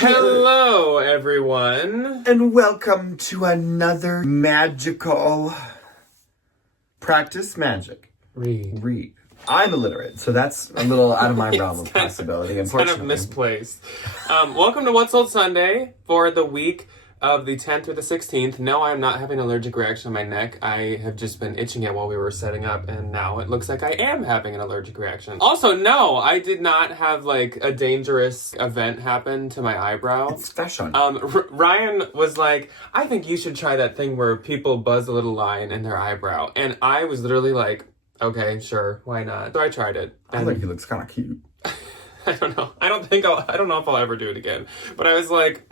Hello, everyone. And welcome to another magical practice magic. Read. I'm illiterate, so that's a little out of my realm of possibility, unfortunately. Kind of misplaced. Welcome to What's Sold Sunday for the week of the 10th through the 16th. No, I'm not having an allergic reaction on my neck. I have just been itching it while we were setting up, and now it looks like I am having an allergic reaction. Also, no, I did not have like a dangerous event happen to my eyebrow. It's fashion. Ryan was like, I think you should try that thing where people buzz a little line in their eyebrow. And I was literally like, okay, sure, why not? So I tried it. I think he looks kind of cute. I don't know. I don't know if I'll ever do it again. But I was like,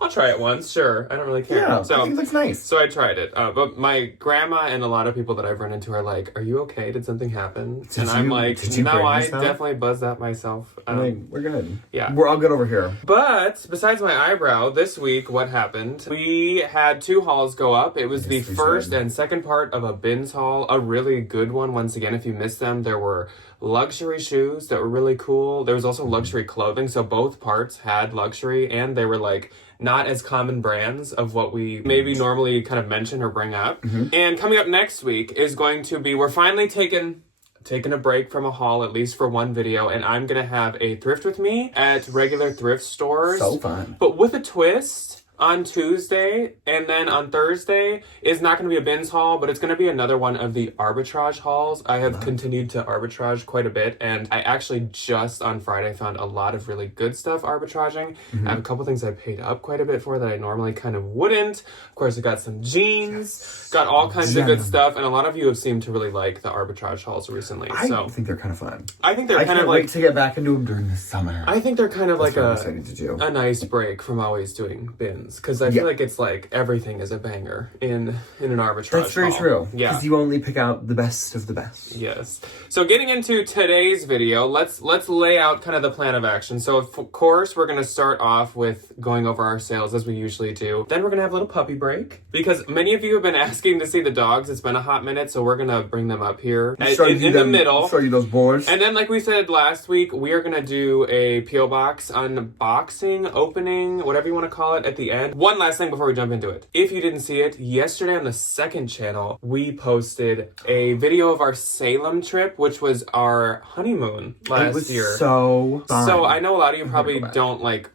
I'll try it once, sure. I don't really care. Yeah, I think it looks nice. So I tried it. But my grandma and a lot of people that I've run into are like, are you okay? Did something happen? I'm like, no, I definitely buzzed that myself. We're good. Yeah. We're all good over here. But besides my eyebrow, this week, what happened? We had 2 hauls go up. It was the first and second part of a bins haul. A really good one. Once again, if you missed them, there were luxury shoes that were really cool. There was also luxury clothing. So both parts had luxury, and they were like not as common brands of what we maybe normally kind of mention or bring up. And coming up next week is going to be, we're finally taking a break from a haul, at least for one video, and I'm gonna have a thrift with me at regular thrift stores. So fun. But with a twist. On Tuesday, and then on Thursday is not going to be a bins haul, but it's going to be another one of the arbitrage hauls. I have continued to arbitrage quite a bit, and I actually just on Friday found a lot of really good stuff arbitraging. I have a couple things I paid up quite a bit for that I normally kind of wouldn't. Of course, I got some jeans, got all kinds of good stuff, and a lot of you have seemed to really like the arbitrage hauls recently. I think they're kind of fun. I think they're I kind of can't like wait to get back into them during the summer. I think they're kind of That's like what I'm excited to do. a nice break from always doing bins, because I feel like it's like everything is a banger in an arbitrage. That's very haul. true. Yeah, because you only pick out the best of the best. Yes. So getting into today's video, let's lay out kind of the plan of action. So of course we're gonna start off with going over our sales as we usually do. Then we're gonna have a little puppy break because many of you have been asking to see the dogs. It's been a hot minute, so we're gonna bring them up here in the middle. Show you those boys. And then, like we said last week, we are gonna do a PO box unboxing, opening, whatever you want to call it, at the end. One last thing before we jump into it. If you didn't see it, yesterday on the second channel, we posted a video of our Salem trip, which was our honeymoon last year. So fun. So I know a lot of you probably don't like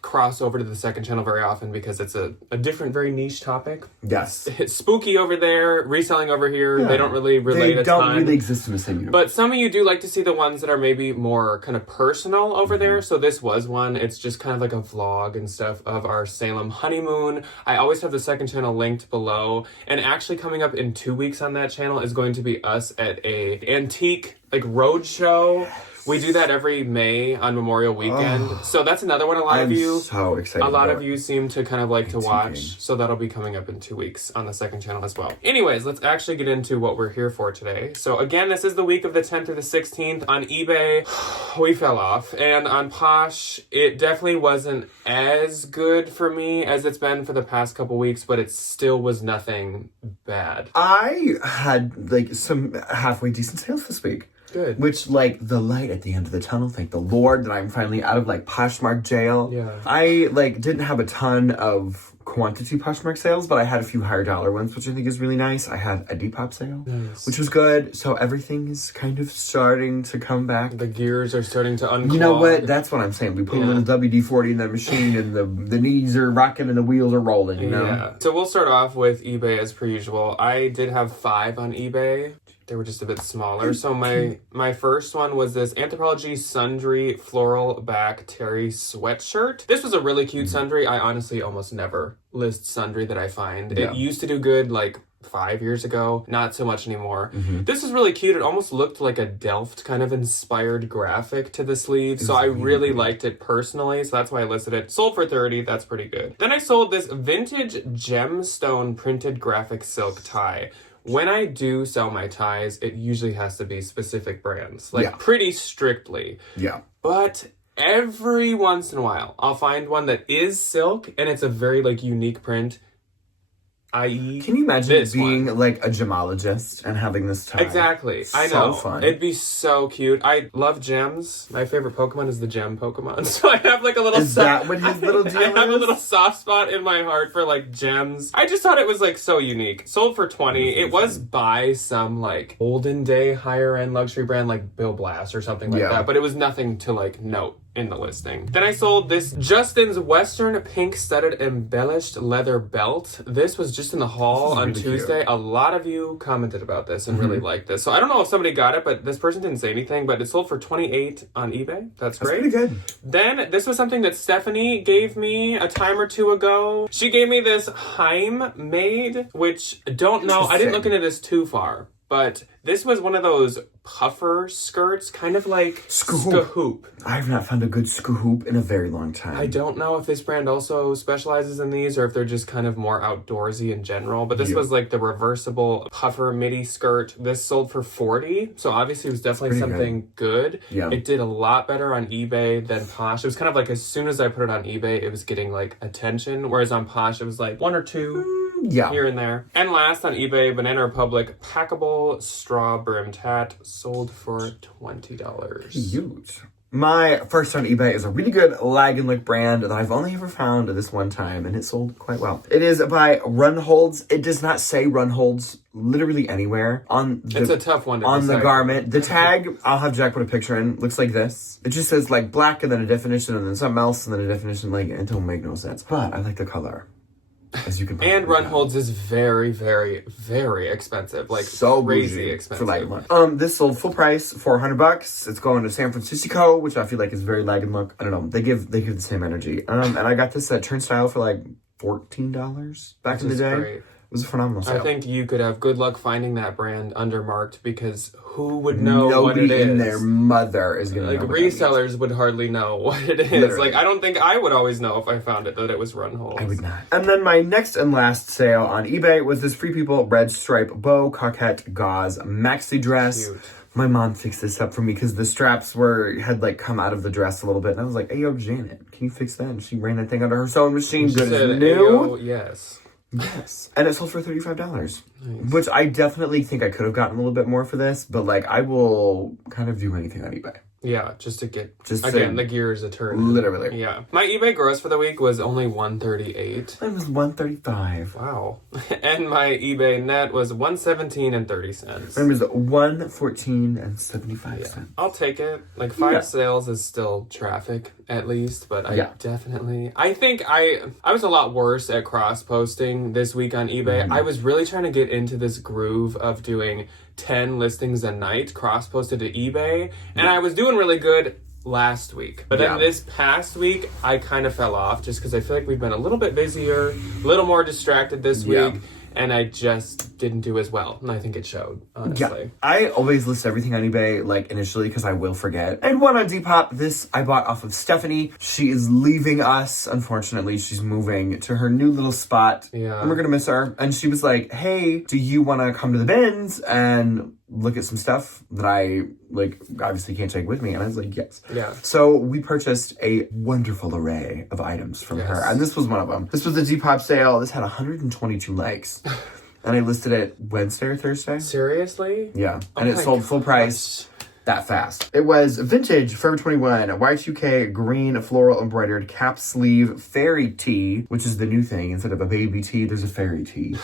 cross over to the second channel very often because it's a different, very niche topic. Yes. It's spooky over there, reselling over here. Yeah. They don't really relate a ton. They don't really exist in the same universe. But some of you do like to see the ones that are maybe more kind of personal over there. So this was one. It's just kind of like a vlog and stuff of our Salem honeymoon. I always have the second channel linked below. And actually coming up in 2 weeks on that channel is going to be us at a antique like road show. We do that every May on Memorial Weekend. So that's another one I'm so excited. A lot of you seem to kind of like to watch. So that'll be coming up in 2 weeks on the second channel as well. Anyways, let's actually get into what we're here for today. So again, this is the week of the 10th through the 16th. On eBay, we fell off. And on Posh, it definitely wasn't as good for me as it's been for the past couple weeks, but it still was nothing bad. I had like some halfway decent sales this week. Good. Which, like, the light at the end of the tunnel, thank the Lord that I'm finally out of, like, Poshmark jail. Yeah. I, like, didn't have a ton of quantity Poshmark sales, but I had a few higher dollar ones, which I think is really nice. I had a Depop sale, which was good. So everything is kind of starting to come back. The gears are starting to unclog. You know what? That's what I'm saying. We put a little WD-40 in that machine, and the knees are rocking and the wheels are rolling, you know? Yeah. So we'll start off with eBay as per usual. I did have 5 on eBay. They were just a bit smaller. So my first one was this Anthropologie Sundry Floral Back Terry sweatshirt. This was a really cute sundry. I honestly almost never list sundry that I find. Yeah. It used to do good like 5 years ago, not so much anymore. This is really cute. It almost looked like a Delft kind of inspired graphic to the sleeve. So I really liked it personally. So that's why I listed it. Sold for $30. That's pretty good. Then I sold this vintage gemstone printed graphic silk tie. When I do sell my ties, it usually has to be specific brands, like pretty strictly. Yeah. But every once in a while, I'll find one that is silk and it's a very like unique print. I.e. Can you imagine this being one. like a gemologist and having this tie? Exactly. I So know. fun. It'd be so cute. I love gems. My favorite Pokemon is the gem Pokemon. So I have like a little Is that what his little deal I have a is? little soft spot in my heart for like gems. I just thought it was like so unique. Sold for $20. It was by some like olden day higher end luxury brand like Bill Blass or something like that. But it was nothing to like note in the listing. Then I sold this Justin's Western pink studded embellished leather belt. This was just in the haul on really Tuesday. cute. A lot of you commented about this and really liked this. So I don't know if somebody got it, but this person didn't say anything, but it sold for $28 on eBay. That's great. Pretty good. Then this was something that Stephanie gave me a time or two ago. She gave me this Heim made, which don't know. I didn't look into this too far, but this was one of those puffer skirts, kind of like Skahoop. I have not found a good Skahoop in a very long time. I don't know if this brand also specializes in these or if they're just kind of more outdoorsy in general, but this was like the reversible puffer midi skirt. This sold for $40, so obviously it was definitely something good. Yeah. It did a lot better on eBay than Posh. It was kind of like as soon as I put it on eBay, it was getting like attention, whereas on Posh it was like one or two here and there. And last on eBay, Banana Republic packable straw brimmed hat sold for $20. Cute. My first on eBay is a really good lag and look brand that I've only ever found this one time, and it sold quite well. It is by Runholds. It does not say Runholds literally anywhere on the, it's a tough one to on the decipher. garment. The tag, I'll have Jack put a picture in, looks like this. It just says like black and then a definition and then something else and then a definition. Like, it don't make no sense. But I like the color. As you can and Runholds is very, very, very expensive. Like so crazy expensive. For Lag and Look. This sold full price for $100. It's going to San Francisco, which I feel like is very Lag and Look. I don't know. They give the same energy. And I got this at Turnstile for like $14 back in the day. Great. It was a phenomenal sale. I think you could have good luck finding that brand undermarked because who would know Nobody what it is? in their mother is going to like know. Resellers would hardly know what it is. Literally. Like I don't think I would always know if I found it that it was Runholds. I would not. And then my next and last sale on eBay was this Free People red stripe bow coquette gauze maxi dress. Cute. My mom fixed this up for me because the straps had like come out of the dress a little bit. And I was like, hey, yo, Janet, can you fix that? And she ran that thing under her sewing machine. She Good said, as new. "Ayo, yes. Yes. And it sold for $35. Which I definitely think I could have gotten a little bit more for this. But like, I will kind of do anything on eBay. Yeah, just to get Again, the gears a turn. Literally. Yeah. My eBay gross for the week was only $138. Mine was $135. Wow. And my eBay net was $117.30. Mine was $114.75. I'll take it. Like 5 sales is still traffic at least, but I think I was a lot worse at cross posting this week on eBay. I was really trying to get into this groove of doing 10 listings a night cross posted to eBay, and I was doing really good last week. But then this past week, I kind of fell off just because I feel like we've been a little bit busier, a little more distracted this week. And I just didn't do as well. And I think it showed, honestly. Yeah. I always list everything on eBay, like, initially, because I will forget. And one on Depop, this I bought off of Stephanie. She is leaving us, unfortunately. She's moving to her new little spot. Yeah. And we're gonna miss her. And she was like, hey, do you want to come to the bins and look at some stuff that I, like, obviously can't take with me? And I was like, yes. Yeah. So we purchased a wonderful array of items from her. And this was one of them. This was the Depop sale. This had 122 likes. And I listed it Wednesday or Thursday. Seriously? Yeah. And it sold full price that fast. It was vintage Forever 21 Y2K green floral embroidered cap sleeve fairy tee, which is the new thing. Instead of a baby tee, there's a fairy tee.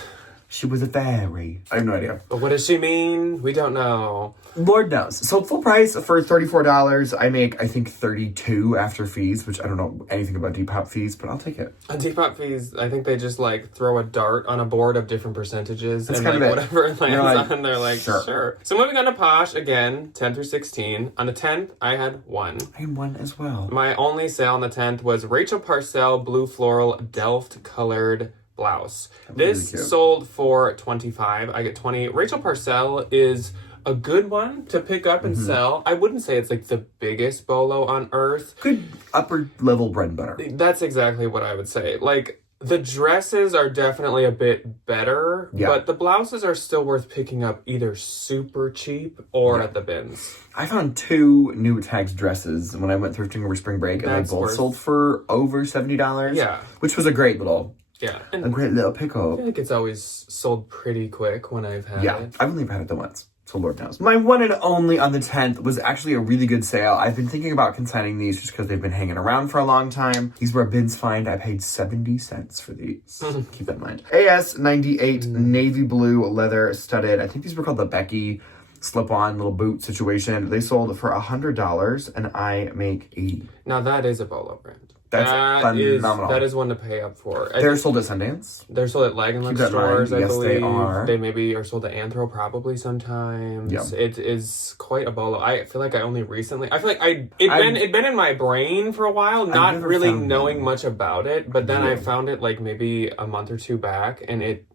She was a fairy. I have no idea. But what does she mean? We don't know. Lord knows. Sold full price for $34. I make, I think, $32 after fees, which I don't know anything about Depop fees, but I'll take it. On Depop fees, I think they just like throw a dart on a board of different percentages. That's and kind like of it. whatever it lands like, on, they're like, sure. So moving on to Posh, again, 10 through 16. On the 10th, I had one. I had one as well. My only sale on the 10th was Rachel Parcell Blue Floral Delft Colored blouse. This really sold for $25. I get 20. Rachel Parcell is a good one to pick up and sell. I wouldn't say it's like the biggest bolo on earth. Good upper level bread and butter. That's exactly what I would say. Like, the dresses are definitely a bit better, but the blouses are still worth picking up either super cheap or at the bins. I found 2 new tagged dresses when I went thrifting over spring break, and they both sold for over $70. Yeah. Which was a great little Yeah. a And great little I pickle. feel like it's always sold pretty quick when I've had Yeah, it. I've only had it the once. So Lord knows. My one and only on the 10th was actually a really good sale. I've been thinking about consigning these just because they've been hanging around for a long time. These were Bins Find. I paid 70 cents for these. Keep that in mind. AS98 navy blue leather studded. I think these were called the Becky slip-on little boot situation. They sold for $100 and I make 80. Now that is a Bolo brand. That's phenomenal. That is one to pay up for. They're sold at Sundance. They're sold at Lag and Luck Keep that in mind. stores, I Yes, believe. they are. They maybe are sold at Anthro probably sometimes. Yeah. It is quite a bolo. I feel like I only recently. I feel like it'd been in my brain for a while, not never really found knowing them. much about it. But then I Yeah. found it like maybe a month or two back, and it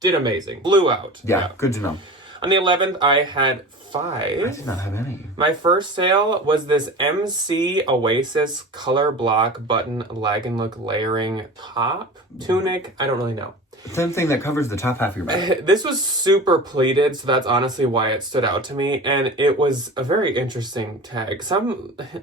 did amazing. Blew out. Yeah, good to know. On the 11th, I had I 5. did not have any. My first sale was this MC Oasis color block button lag and look layering top tunic. I don't really know. Same thing that covers the top half of your back. This was super pleated, so that's honestly why it stood out to me, and it was a very interesting tag.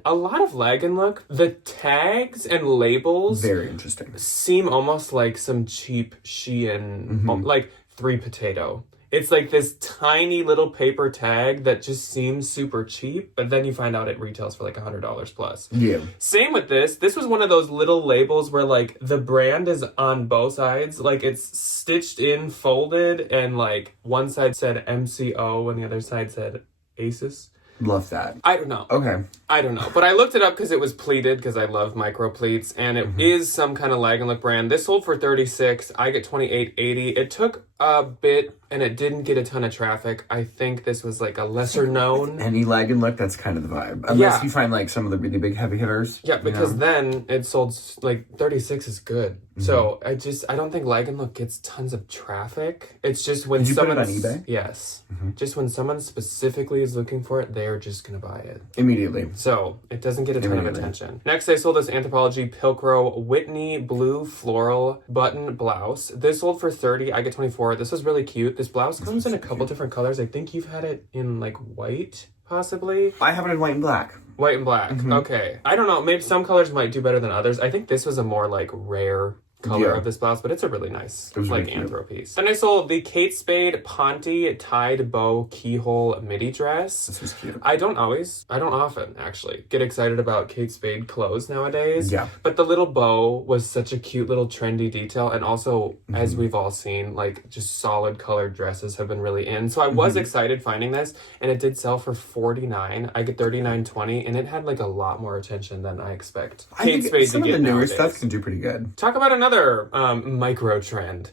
A lot of lag and look, the tags and labels Very interesting. seem almost like some cheap Shein, like 3 potato. It's like this tiny little paper tag that just seems super cheap, but then you find out it retails for like $100 plus. Yeah. Same with this. This was one of those little labels where like the brand is on both sides. Like it's stitched in, folded, and like one side said MCO and the other side said ASUS. Love that. I don't know. Okay. I don't know. But I looked it up because it was pleated because I love micro pleats and it is some kind of lag and look brand. This sold for $36. I get $28.80. It took a bit and it didn't get a ton of traffic. I think this was like a lesser known. Any lag and look, that's kind of the vibe. Unless Yeah. you find like some of the really big heavy hitters. Yeah, because you know? then it sold like 36 is good. So I don't think Lag and Look gets tons of traffic. It's just when Did you put someone it on eBay? Yes. Just when someone specifically is looking for it, they're just gonna buy it. Immediately. So it doesn't get a ton of Immediately. attention. Next, I sold this Anthropologie Pilcrow Whitney blue floral button blouse. This sold for $30. I get $24. This was really cute. This blouse comes in a couple different colors. I think you've had it in like white, possibly. I have it in white and black. White and black. Okay. I don't know. Maybe some colors might do better than others. I think this was a more like rare color Yeah. of this blouse, but it's a really nice was like really cute. anthro piece. Then I sold the Kate Spade Ponte tied bow keyhole midi dress. This was cute. I don't often actually get excited about Kate Spade clothes nowadays. Yeah. But the little bow was such a cute little trendy detail. And also, as we've all seen, like just solid colored dresses have been really in. So I was excited finding this and it did sell for $49. I get $39.20 and it had like a lot more attention than I expect. I think some of the newer stuff can do pretty good. Talk about another micro trend.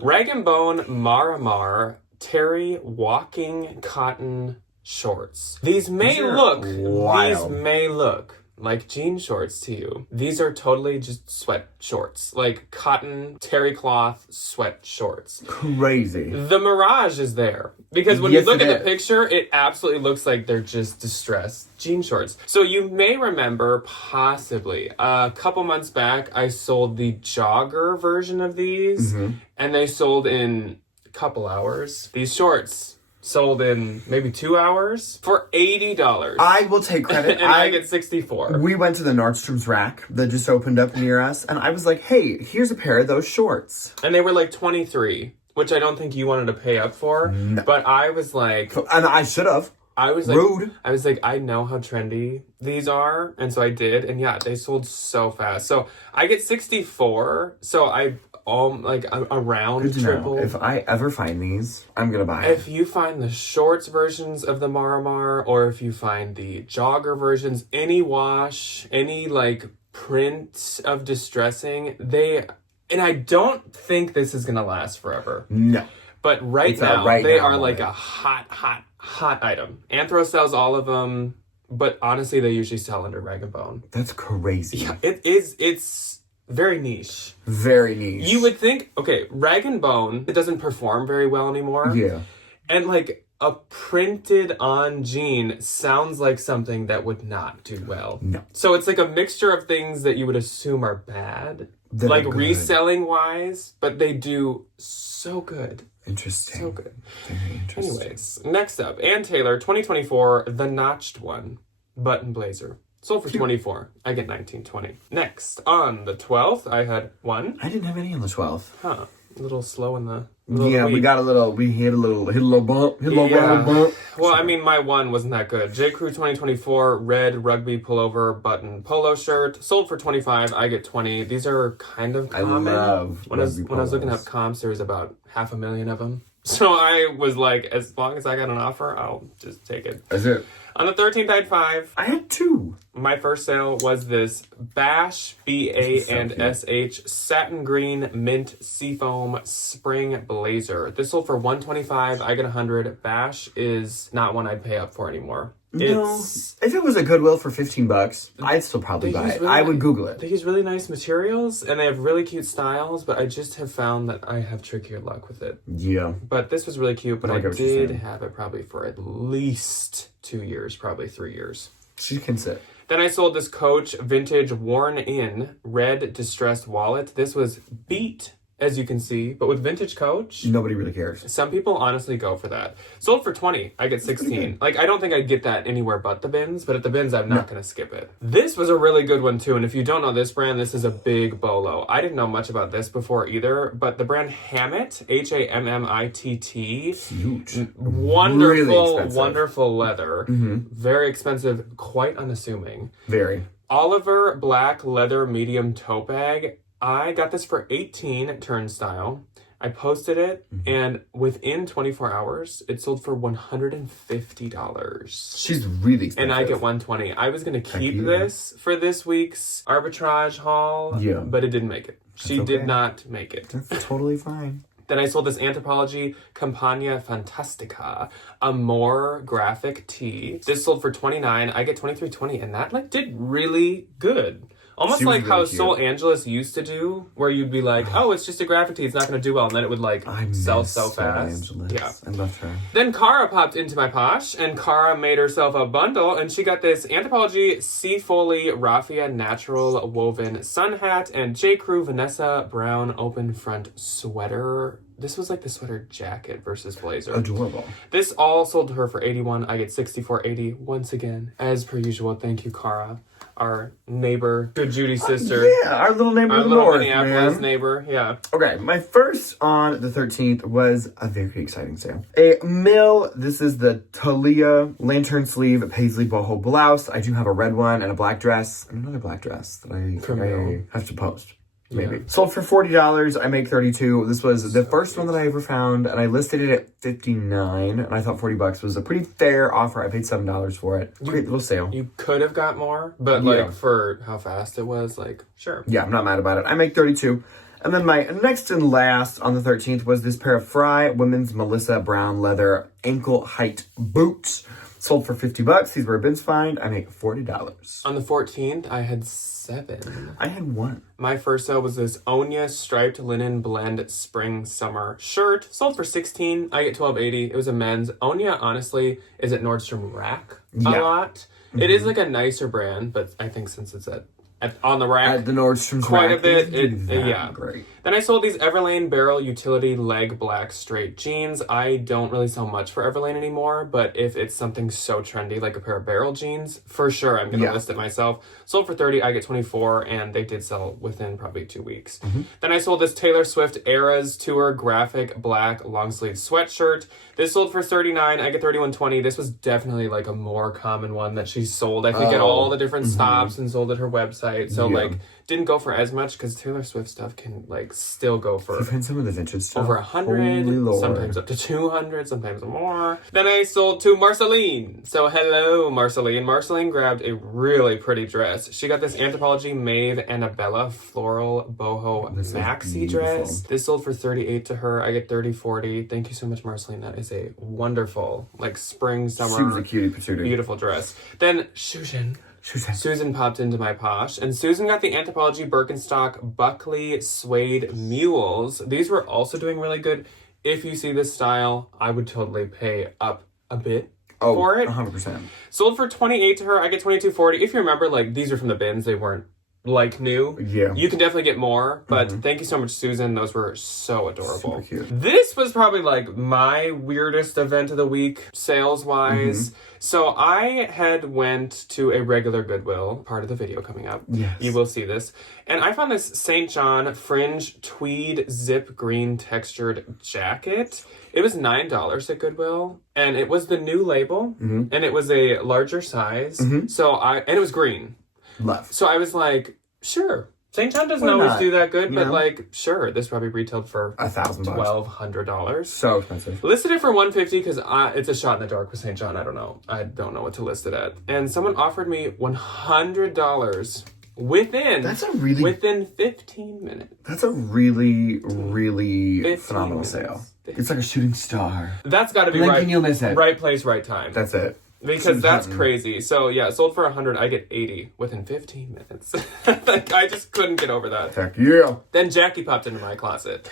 Rag & Bone Maramar Terry walking cotton shorts. These may are wild. look like jean shorts to you. These are totally just sweat shorts. Like cotton terry cloth sweat shorts. Crazy. The mirage is there. Because when Yes, you look it at the is. picture, it absolutely looks like they're just distressed jean shorts. So you may remember, possibly, a couple months back, I sold the jogger version of these. And they sold in a couple hours. These shorts sold in maybe 2 hours for $80. I will take credit. and I get $64. We went to the Nordstrom's rack that just opened up near us, and I was like, hey, here's a pair of those shorts. And they were like $23, which I don't think you wanted to pay up for. No. But I was like... And I should have. I was like, Rude. I know how trendy these are, and so I did, and yeah, they sold so fast. So I get 64. So I around Good to triple. know. If I ever find these, I'm gonna buy If it. you find the shorts versions of the Maramar, or if you find the jogger versions, any wash, any like print of distressing, and I don't think this is gonna last forever. No. But right It's a now, right they now are like moment. a hot item. Anthro sells all of them, but honestly, they usually sell under Rag & Bone. That's crazy. Yeah, it's very niche. Very niche. You would think, okay, Rag & Bone, it doesn't perform very well anymore. Yeah. And like a printed on jean sounds like something that would not do well. No. So it's like a mixture of things that you would assume are bad, That like are good. reselling wise, but they do so good. Interesting. So good. Very interesting. Anyways, next up, Ann Taylor, 2024, the notched one, button blazer. Sold for 24. I get 19.20. Next, on the 12th, I had one. I didn't have any on the 12th. Huh. A little slow in the Yeah, week. we hit a little bump. Bump. Well, I mean, my one wasn't that good. J. Crew 2024 red rugby pullover button polo shirt. Sold for 25. I get 20. These are kind of common. I love when I was looking up comps, there was about 500,000 of them. So I was like, as long as I got an offer, I'll just take it. That's it. On the 13th, I had 5. I had 2. My first sale was this Bash BA&SH satin green mint seafoam spring blazer. This sold for $125. I get 100. Bash is not one I'd pay up for anymore. No, if it was a Goodwill for $15, I'd still probably buy it. I would Google it. They use really nice materials and they have really cute styles, but I just have found that I have trickier luck with it. Yeah. But this was really cute, but I get what you're did saying. have it probably for at least 2 years, probably 3 years. She can sit. Then I sold this Coach vintage worn-in red distressed wallet. This was beat, as you can see, but with vintage Coach, Nobody really cares. some people honestly go for that. Sold for 20. I get 16. Like, I don't think I'd get that anywhere but the bins, but at the bins, I'm not going to skip it. This was a really good one, too. And if you don't know this brand, this is a big bolo. I didn't know much about this before either, but the brand Hammett, Hammitt. Huge. Wonderful, Really expensive. wonderful leather. Very expensive, quite unassuming. Very. Oliver black leather medium tote bag. I got this for 18 turnstile. I posted it, and within 24 hours, it sold for $150. She's really expensive. And I get 120. I was going to keep this for this week's arbitrage haul, but it didn't make it. She did not make it. That's totally fine. Then I sold this Anthropologie Campagna Fantastica, a more graphic tee. This sold for 29. I get 23.20, and that did really good. Almost She was like really how cute. Soul Angeles used to do, where you'd be like, oh, it's just a graphic tee, it's not going to do well, and then it would sell so fast. Yeah. I love her. Then Cara popped into my Posh, and Cara made herself a bundle, and she got this Anthropologie Sea Foley Raffia Natural Woven Sun Hat and J. Crew Vanessa Brown Open Front Sweater. This was like the sweater jacket versus blazer. Adorable. This all sold to her for 81. I get 64.80 once again. As per usual, thank you, Cara. Our neighbor, good Judy sister. Yeah, our little neighbor Our in the little north, Minneapolis man. neighbor, yeah. Okay, my first on the 13th was a very exciting sale. A Mill, this is the Talia lantern sleeve paisley boho blouse. I do have a red one and a black dress and another black dress that I have to post. Maybe. Yeah. Sold for $40. I make 32. This was the first one that I ever found, and I listed it at 59. And I thought $40 was a pretty fair offer. I paid $7 for it. Great little sale. You could have got more, but for how fast it was, sure. Yeah, I'm not mad about it. I make 32. And then my next and last on the 13th was this pair of Fry women's Melissa Brown leather ankle height boots. Sold for $50. These were a bins find. I make $40. On the 14th, I had 7. I had 1. My first sale was this Onya striped linen blend spring summer shirt. Sold for 16. I get 12.80. It was a men's. Onya, honestly, is at Nordstrom Rack a lot. It is a nicer brand, but I think since it's on the rack At the Nordstrom's quite rack, a bit. they do that. Great. Then I sold these Everlane Barrel Utility Leg Black Straight Jeans. I don't really sell much for Everlane anymore, but if it's something so trendy like a pair of barrel jeans, for sure I'm going to list it myself. Sold for 30, I get 24, and they did sell within probably 2 weeks. Then I sold this Taylor Swift Eras Tour graphic black long sleeve sweatshirt. This sold for 39, I get 31.20. This was definitely a more common one that she sold. I think at all the different stops and sold at her website. So didn't go for as much because Taylor Swift stuff can still go for You've had some of the vintage stuff. over 100, sometimes up to 200, sometimes more. Then I sold to Marceline. So hello, Marceline. Marceline grabbed a really pretty dress. She got this Anthropologie Maeve Annabella floral boho maxi dress. This sold for 38 to her. I get 30.40. Thank you so much, Marceline. That is a wonderful spring summer. She was a cutie patootie. Beautiful dress. Then Susan popped into my Posh, and Susan got the Anthropologie Birkenstock Buckley Suede Mules. These were also doing really good. If you see this style, I would totally pay up a bit for it. 100%. Sold for 28 to her. I get 22.40. If you remember, these are from the bins. They weren't like new. Yeah. You can definitely get more, but thank you so much, Susan. Those were so adorable. Super cute. This was probably like my weirdest event of the week, sales-wise. So I had went to a regular Goodwill, part of the video coming up. Yes. You will see this. And I found this St. John fringe tweed zip green textured jacket. It was $9 at Goodwill, and it was the new label, and it was a larger size. And it was green. Love. So I was like, sure. St. John doesn't Why always not? do that good, You but know? like, sure. This probably retailed for $1,000. $1,200. So expensive. Listed it for $150 because it's a shot in the dark with St. John. I don't know. I don't know what to list it at. And someone offered me $100 within 15 minutes. That's a really, really 15 phenomenal minutes. sale. It's like a shooting star. That's got to be Blink right. and you'll miss it. Right place, right time. That's it. Because that's crazy. So yeah, sold for $100. I get 80 within 15 minutes. Like, I just couldn't get over that. Heck yeah. Then Jackie popped into my closet.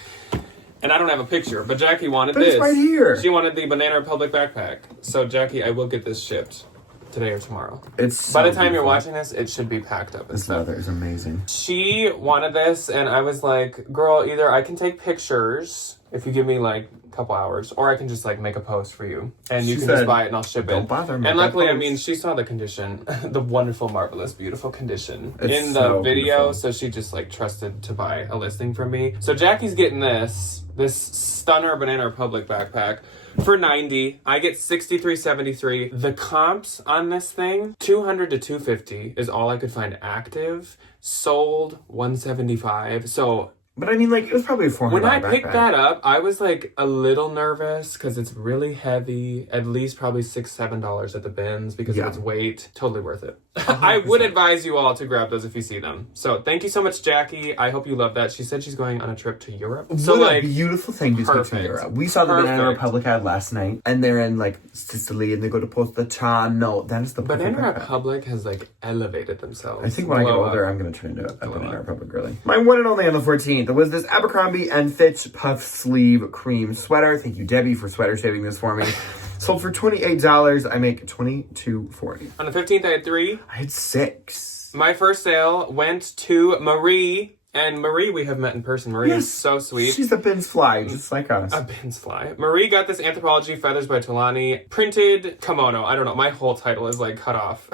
And I don't have a picture, but Jackie wanted But this. it's right here. She wanted the Banana Republic backpack. So Jackie, I will get this shipped today or tomorrow. It's so By the time you're beautiful. watching this, it should be packed up and This stuff. leather is amazing. She wanted this, and I was like, girl, either I can take pictures if you give me like a couple hours, or I can just like make a post for you, and you She can just said, buy it and I'll ship "Don't it." bother, make And that luckily, I post. mean, she saw the condition, the wonderful, marvelous, beautiful condition It's in the so video, beautiful. so she just like trusted to buy a listing from me. So Jackie's getting this stunner Banana Republic backpack for $90. I get $63.73. The comps on this thing, $200 to $250 is all I could find active. Sold $175. So But I mean, like, it was probably a $400 when I backpack. picked that up, I was like a little nervous because it's really heavy. At least probably $6-7 at the bins because of its weight. Totally worth it. I would advise you all to grab those if you see them. So thank you so much, Jackie. I hope you love that. She said she's going on a trip to Europe. So What like, a beautiful thing to take to perfect. Europe. We saw the Banana Perfect. Republic ad last night, and they're in like Sicily, and they go to Positano. That is the perfect Banana backpack. Republic has like elevated themselves. I think when I get Glow up. older, I'm going to turn into a Banana Republic girly. My one and only on the 14th was this Abercrombie & Fitch puff sleeve cream sweater. Thank you, Debbie, for sweater shaving this for me. Sold for $28. I make $22.40. On the 15th, I had 3. I had 6. My first sale went to Marie. And Marie, we have met in person. Marie is so sweet. She's a Bins fly, just like us. A bin's fly. Marie got this Anthropologie Feathers by Tolani printed kimono. I don't know. My whole title is like cut off.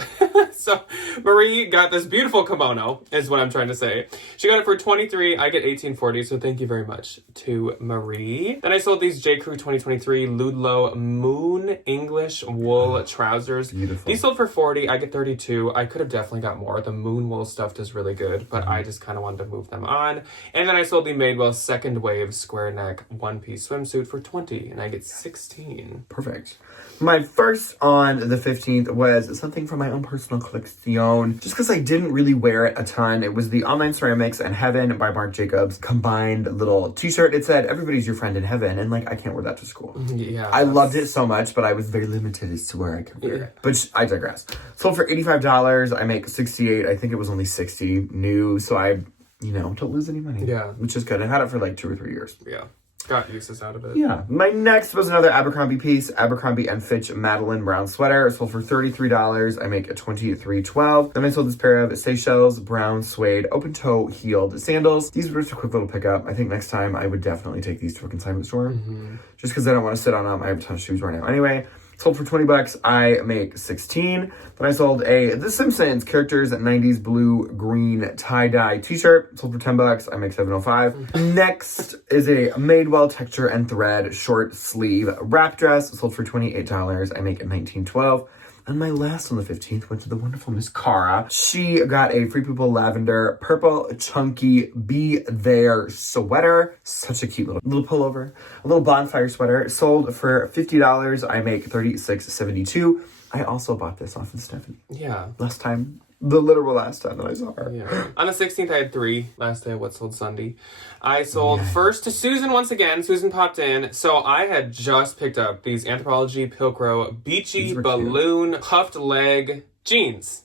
So Marie got this beautiful kimono is what I'm trying to say. She got it for $23. I get $18.40. So thank you very much to Marie. Then I sold these J. Crew 2023 Ludlow Moon English wool trousers. Beautiful. These sold for $40. I get $32. I could have definitely got more. The moon wool stuff is really good, but I just kind of wanted to move them on. And then I sold the Madewell Second Wave square neck one-piece swimsuit for $20, and I get $16. Perfect. My first on the 15th was something from my own personal collection. Just because I didn't really wear it a ton. It was the Online Ceramics and Heaven by Marc Jacobs combined little t-shirt. It said, "Everybody's your friend in heaven." And like, I can't wear that to school. Yeah. I loved it so much, but I was very limited as to where I could wear it. But I digress. Sold for $85. I make $68. I think it was only $60 new. So I, don't lose any money. Yeah. Which is good. I had it for like 2 or 3 years. Yeah. Got uses out of it. Yeah. My next was another Abercrombie piece, Abercrombie & Fitch Madeline brown sweater. It sold for $33. I make $23.12. Then I sold this pair of Seychelles brown suede open toe heeled sandals. These were just a quick little pickup. I think next time I would definitely take these to a consignment store. Just because I don't want to sit on them. I have a ton of shoes right now. Anyway, sold for $20. I make $16. Then I sold a The Simpsons characters 90s blue green tie-dye t-shirt. Sold for $10. I make $7.05. Next is a Madewell texture and thread short sleeve wrap dress. Sold for $28. I make $19.12. And my last on the 15th went to the wonderful Miss Cara. She got a Free People Lavender purple chunky Be There sweater. Such a cute little pullover. A little bonfire sweater. Sold for $50. I make $36.72. I also bought this off of Stephanie. Yeah. The literal last time that I saw her. Yeah. On the 16th, I had 3. Last day of What Sold Sunday. I sold first to Susan once again. Susan popped in. So I had just picked up these Anthropologie Pilcrow Beachy Balloon Puffed Leg Jeans.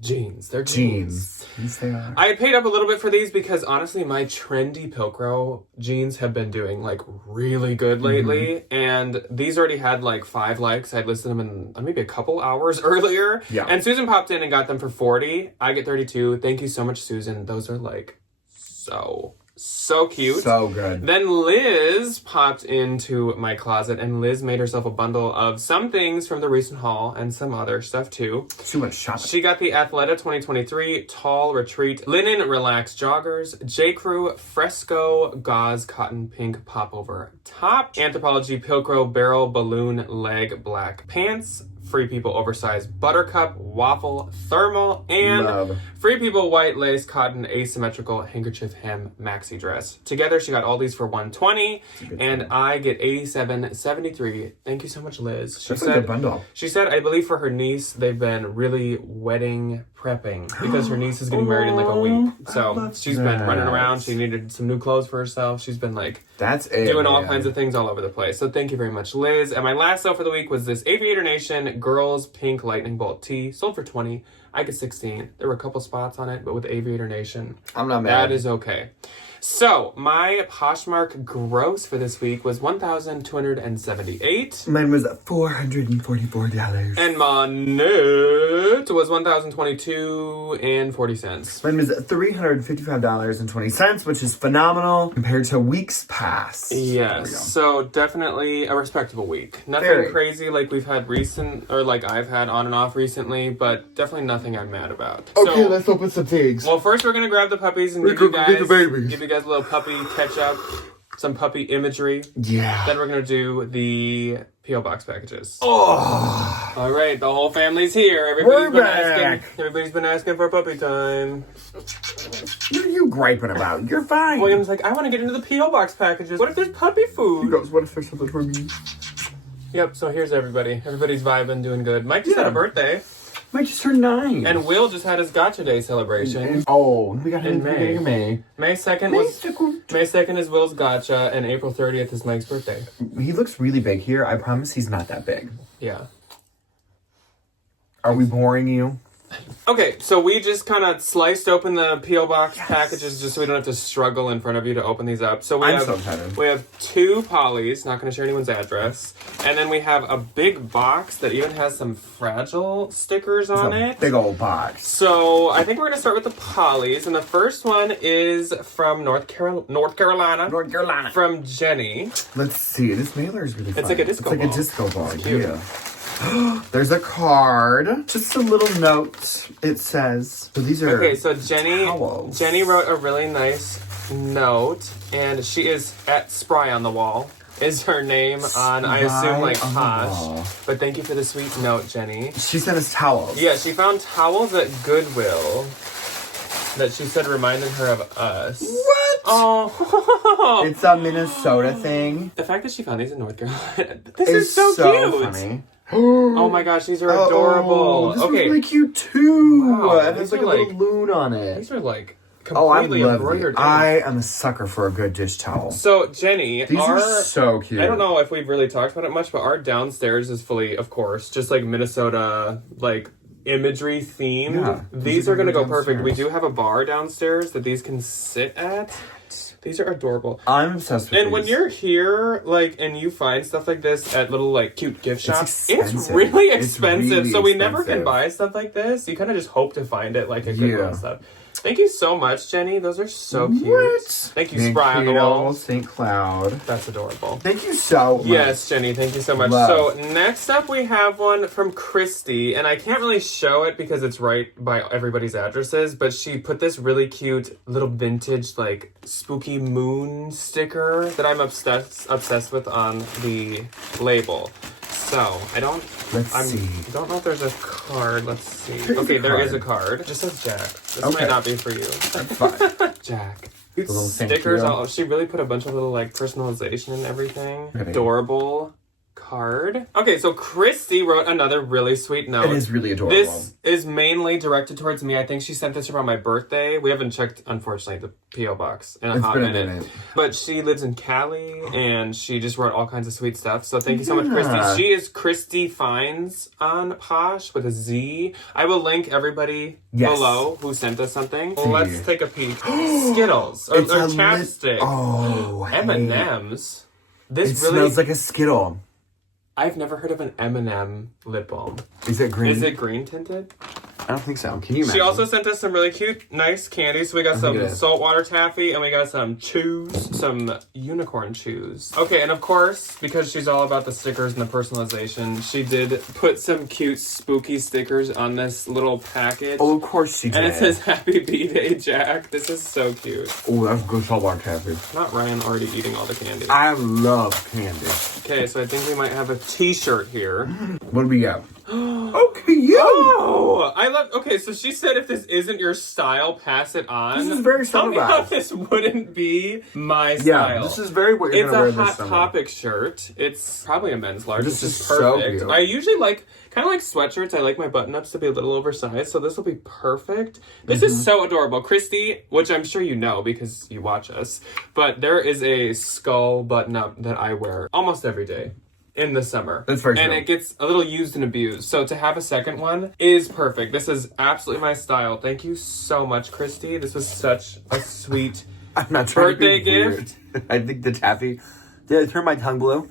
jeans. They're Jeans. Yes, they are. I paid up a little bit for these because honestly, my trendy Pilcro jeans have been doing like really good lately. And these already had like 5 likes. I'd listed them in maybe a couple hours earlier. Yeah. And Susan popped in and got them for 40. I get 32. Thank you so much, Susan. Those are like so cute. So good. Then Liz popped into my closet and Liz made herself a bundle of some things from the recent haul and some other stuff too. She went shopping. She got the Athleta 2023 Tall Retreat Linen Relaxed Joggers, J. Crew Fresco Gauze Cotton Pink Popover Top, Anthropologie Pilcro Barrel Balloon Leg Black Pants, Free People Oversized Buttercup Waffle Thermal, and Love. Free People White Lace Cotton Asymmetrical Handkerchief Hem Maxi Dress. Together, she got all these for $120, and I get $87.73. Thank you so much, Liz. That's a good bundle. She said, I believe for her niece, they've been really wedding prepping because her niece is getting married in like a week. So she's been running around. She needed some new clothes for herself. She's been like doing all kinds of things all over the place. So thank you very much, Liz. And my last sale for the week was this Aviator Nation Girls Pink Lightning Bolt tee. Sold for $20. I get 16. There were a couple spots on it, but with Aviator Nation, I'm not mad. that is okay. So my Poshmark gross for this week was $1,278. Mine was $444. And my net was $1,022.40. Mine was $355.20, which is phenomenal compared to weeks past. Yes, so definitely a respectable week. Nothing Very. crazy like we've had like I've had on and off recently, but definitely nothing I'm mad about. Okay, So, let's open some things. well, first we're gonna grab the puppies and We're give you gonna get the babies. a little puppy catch up, some puppy imagery. Yeah. Then we're gonna do the P.O. Box packages. Oh. All right, the whole family's here. We're back. Everybody's been asking for puppy time. What are you griping about? You're fine. William's like, I want to get into the P.O. Box packages. What if there's puppy He food? goes, what if there's something for me? Yep, so here's everybody. Everybody's vibing, doing good. Mike just had a birthday. Mike just turned 9. And Will just had his Gotcha Day celebration. We got him In May. May. May 2nd is Will's Gotcha, and April 30th is Mike's birthday. He looks really big here. I promise he's not that big. Yeah. Are we boring you? Okay, so we just kind of sliced open the P.O. Box packages just so we don't have to struggle in front of you to open these up. So I'm so excited. We have 2 Pollys, not going to share anyone's address. And then we have a big box that even has some fragile stickers on it. Big old box. So I think we're going to start with the Pollys. And the first one is from North Carolina. From Jenny. Let's see. This mailer is really fun. It's like a disco ball. It's like a disco ball. Cute. Yeah. There's a card. Just a little note. It says. So these are. Okay, so Jenny towels. wrote a really nice note, and she is at Spry on the Wall. Is her name on, I assume, like on the wall. Posh. But thank you for the sweet note, Jenny. She sent us towels. Yeah, she found towels at Goodwill that she said reminded her of us. What? Oh. It's a Minnesota thing. The fact that she found these in North Carolina. This is so cute. Funny. Oh my gosh, these are adorable. This Okay. one's really cute too. Wow, And these there's like are a little loon on it. These are like Oh, I completely love embroidered. these. I am a sucker for a good dish towel. So, Jenny, These are so cute. I don't know if we've really talked about it much, but our downstairs is fully, of course, just like Minnesota, like imagery themed. Yeah, These are going to go perfect. We downstairs. do have a bar downstairs that these can sit at. These are adorable. I'm obsessed with And these. when you're here, like, and you find stuff like this at little, like, cute gift shops, it's expensive. really It's expensive. really So we never can expensive. buy stuff like this. You kind of just hope to find it, like, at Goodwill Yeah. and stuff. Thank you so much, Jenny. Those are so cute. What? Thank you, Spry on the Wall. St. Cloud. That's adorable. Thank you so much. Yes, Jenny, thank you so much. Love. So next up we have one from Christy, and I can't really show it because it's right by everybody's addresses, but she put this really cute little vintage, like, spooky moon sticker that I'm obsessed with on the label. So, I don't know if there's a card. Let's see. Okay, there is a card. It just says Jack. This might not be for you. That's fine. Jack. little thank Stickers. you. She really put a bunch of little, like, personalization and everything. Okay. Adorable card. Okay, so Christy wrote another really sweet note. It is really adorable. This is mainly directed towards me. I think she sent this around my birthday. We haven't checked, unfortunately, the P.O. box in a hot minute. But she lives in Cali, and she just wrote all kinds of sweet stuff. So thank you so much, Christy. She is Christy Finds on Posh with a Z. I will link everybody below who sent us something. Well, let's take a peek. Skittles. Or chapstick. M&M's. This it smells like a Skittle. I've never heard of an M&M lip balm. Is it green? Is it green tinted? I don't think so. Can you imagine? She also sent us some really cute, nice candy. So we got some saltwater taffy, and we got some chews, some unicorn chews. Okay, and of course, because she's all about the stickers and the personalization, she did put some cute, spooky stickers on this little package. Oh, of course she did. And it says, Happy B-Day, Jack. This is so cute. Oh, that's good saltwater taffy. Not Ryan already eating all the candy. I love candy. Okay, so I think we might have a t-shirt here. What do we got? Okay, Oh, I love. Okay, so she said if this isn't your style, pass it on. This is very Tell me how this wouldn't be my style. Yeah, this is very what you're gonna wear It's a this Hot summer. Topic shirt. It's probably a men's large. This is is so perfect. cute. I usually like kind of like sweatshirts. I like my button-ups to be a little oversized, so this will be perfect. This is so adorable. Christy, which I'm sure you know because you watch us, but there is a skull button-up that I wear almost every day in the summer. That's very true. And it gets a little used and abused. So to have a second one is perfect. This is absolutely my style. Thank you so much, Christy. This was such a sweet I'm not trying birthday to be gift. Weird. I think the taffy. Did I turn my tongue blue?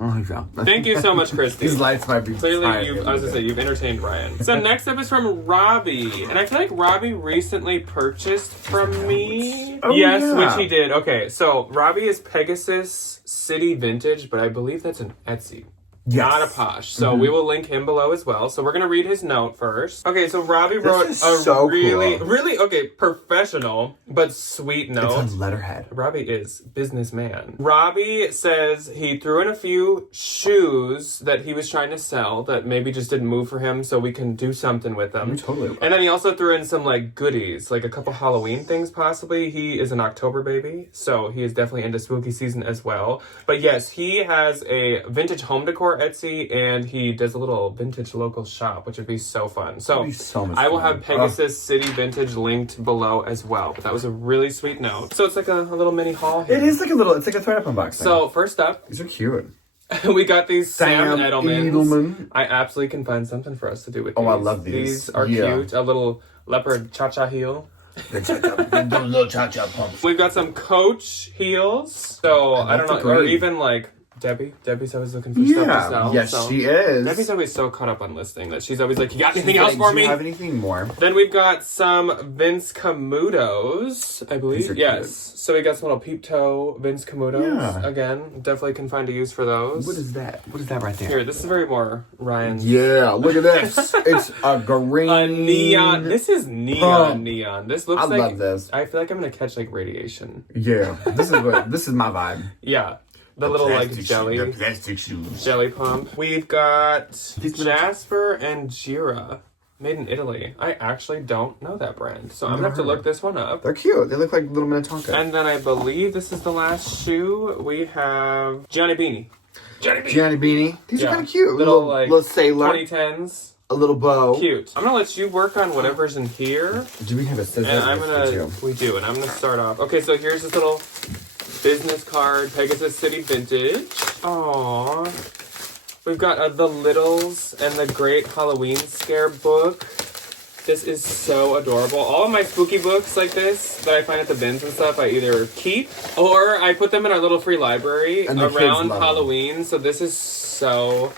Oh, yeah. Thank you so much, Christy. These lights might be Clearly, you've entertained Ryan. So next up is from Robbie. And I feel like Robbie recently purchased from me. Oh, yes, yeah. which he did. Okay, so Robbie is Pegasus City Vintage, but I believe that's an Etsy. Yes. Not a Posh. So we will link him below as well. So we're going to read his note first. Okay, so Robbie wrote really professional, but sweet note. It's on letterhead. Robbie is businessman. Robbie says he threw in a few shoes that he was trying to sell that maybe just didn't move for him, so we can do something with them. Totally. And then he also threw in some like goodies, like a couple Halloween things possibly. He is an October baby, so he is definitely into spooky season as well. But yes, he has a vintage home decor Etsy, and he does a little vintage local shop, which would be so fun. So much I will have Pegasus City Vintage linked below as well. But that was a really sweet note. So it's like a little mini haul here. It is like a little, it's like a thread up unboxing. So first up, these are cute. we got these Sam Edelmans. Edelman. I absolutely can find something for us to do with these. Oh, I love these. These are cute. A little leopard cha-cha heel. Those little cha-cha pumps. We've got some Coach heels. So I don't know, or even like Debbie's always looking for stuff to sell. Yes, so she is. Debbie's always so caught up on listing that she's always like, you got anything else for me? Do you have anything more? Then we've got some Vince Camutos, I believe. Yes. Cute. So we got some little peep toe Vince Camutos. Yeah. Again, definitely can find a use for those. What is that? What is that right there? Here, this is very more Ryan's. Yeah, look at this. It's a green. A neon. This is neon. This looks like. I love this. I feel like I'm going to catch like radiation. Yeah. This is my vibe. Yeah. The little like jelly pump. We've got Jasper and Gira, made in Italy. I actually don't know that brand, so I'm gonna have to look this one up. They're cute. They look like little Minnetonka. And then I believe this is the last shoe. We have Gianni Beanie. These are kind of cute. Little sailor. 2010s. A little bow. Cute. I'm gonna let you work on whatever's in here. Do we have a scissors? And we do, and I'm gonna start off. Okay, so here's this little business card, Pegasus City Vintage. Aww. We've got The Littles and the Great Halloween Scare book. This is so adorable. All of my spooky books like this that I find at the bins and stuff, I either keep or I put them in our little free library around Halloween. So this is so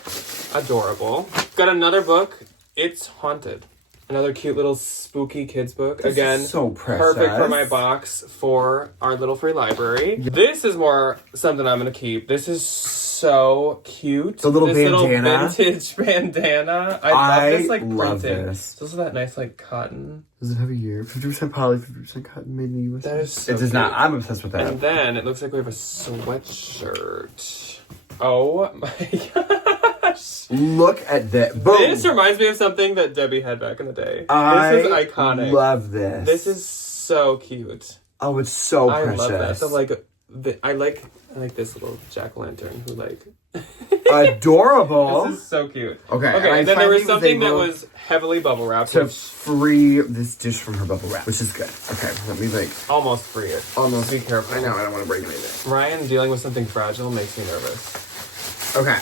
adorable. Got another book. It's Haunted. Another cute little spooky kids book. This Again, is so precious. Perfect for my box for our little free library. This is more something I'm going to keep. This is so cute. The little bandana. Little vintage bandana. I love this like love printing. This. This is that nice like cotton. Does it have a year? 50% poly, 50% cotton, made in the USA. That is so It does cute. not. I'm obsessed with that. And then it looks like we have a sweatshirt. Oh my gosh. Look at that. Boom. This reminds me of something that Debbie had back in the day. This is iconic. Love this. This is so cute. Oh, it's so precious. I love that. I like this little jack-o'-lantern who like Adorable. This is so cute. Okay. Okay, and then there was something that able was heavily bubble wrapped. to free this dish from her bubble wrap, which is good. Okay, let me like Almost free it. almost. Be careful. I know, I don't want to break anything. Ryan dealing with something fragile makes me nervous. Okay,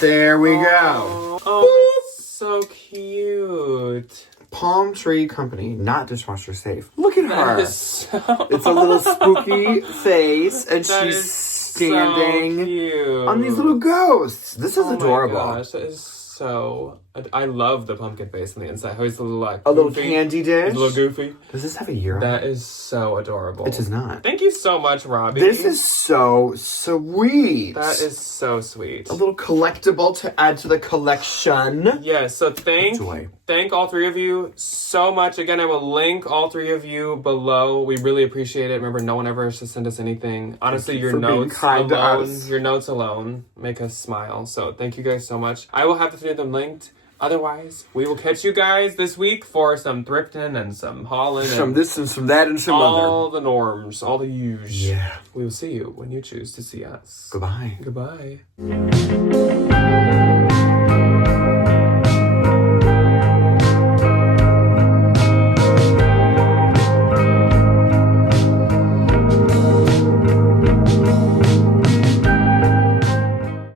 there we go. Oh, it's so cute. Palm Tree Company, not dishwasher safe. Look at her. That is so... It's a little spooky face, and That she's is standing so cute. on these little ghosts. This is Oh adorable. my gosh, that is so... I love the pumpkin face on the inside. How he's a little like A little goofy. candy dish. He's a little goofy. Does this have a year on That it? is so adorable. It does not. Thank you so much, Robbie. This is so sweet. That is so sweet. a little collectible to add to the collection. Yes, so Joy. thank all three of you so much. Again, I will link all three of you below. We really appreciate it. Remember, no one ever has to send us anything. Honestly, Thank you your for being notes kind to alone, us. your notes alone make us smile. So thank you guys so much. I will have the three of them linked. Otherwise, we will catch you guys this week for some thrifting and some hauling Some and this and some that and some all other. the norms, all the use. Yeah. We will see you when you choose to see us. Goodbye. Goodbye.